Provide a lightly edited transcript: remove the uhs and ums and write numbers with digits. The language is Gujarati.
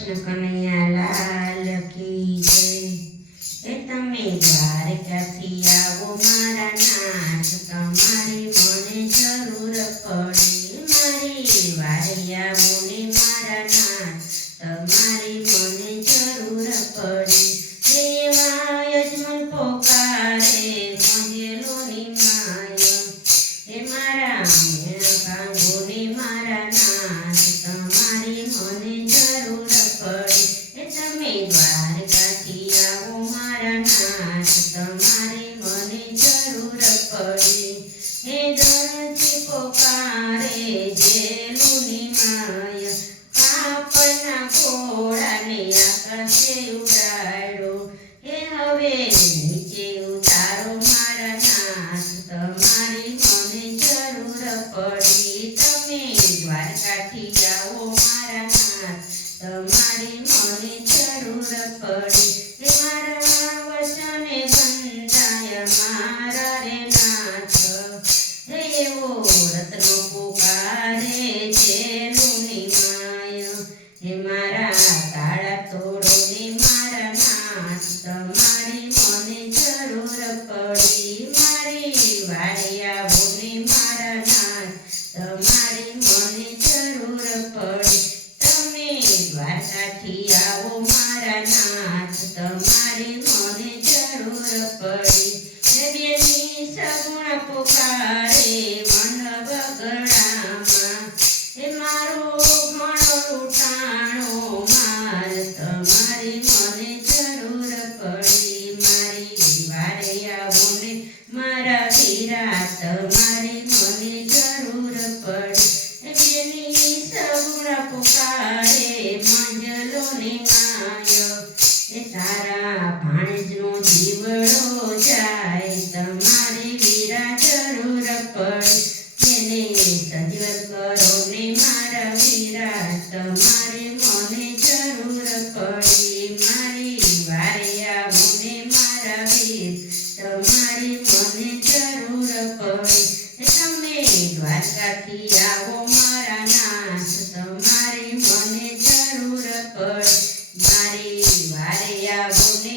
કૃષ્ણ કનૈયા લાલ કી જય। એ તમે દ્વારકાથી આવો મારા નાથ, તમારી મને જરૂર પડે। મારી વારે આવો ને મારા નાથ, તમારી મને જરૂર પડે। દેવા યજમન પોકારે મંગેલોની માય, એ મારા ભાંગો ને મારા નાથ, તમારી મને જરૂર પડે। એ તમે દ્વારકાથી આવો મારા નાથ, તમારી મને જરૂર પડે। હે દરજી પોકારે જેલુની માય, કાપના ઘોડાને આકાશે ઉડાડ્યો। હે હવે નીચે ઉતારો મારા નાથ, તમારી મને જરૂર પડે। તમે દ્વારકાથી આવો મારા નાથ, તમારી મને જરૂર પડે। હે મારા વચને બંધાય મારા રે નાથ, હે એવો રત્નો પુકારે જેલુની માય। હે મારા તાળા તોડો ને મારા નાથ, તમારી મને જરૂર પડે। મારી વારે આવો ને મારા નાથ, તમારી મને જરૂર પડે। તમે દ્વારકાથી આવો મારા નાથ, તમારી મને જરૂર પડે। હે બેની સગુણ પુકારે મન બગડામાં, હે મારો ઘણો લૂંટાણો માલ, તમારી મને જરૂર પડે। મારી વારે આવો ને મારા વીરા, તમારી મને જરૂર પડે। હે બેની સગુણ પુકારે મંજલોની માય, એ તારા ભાણેજનો જીવડો જાય, તમારી વીરા જરૂર પડે। એને સજીવન કરો ને મારા વીરા, તમારી મને જરૂર પડે। મારી વારે આવો ને મારા વીર, તમારી મને જરૂર પડે। તમે દ્વારકાથી આવો મારા નાથ, તમારી મને જરૂર પડે। મારી વારે આવો ને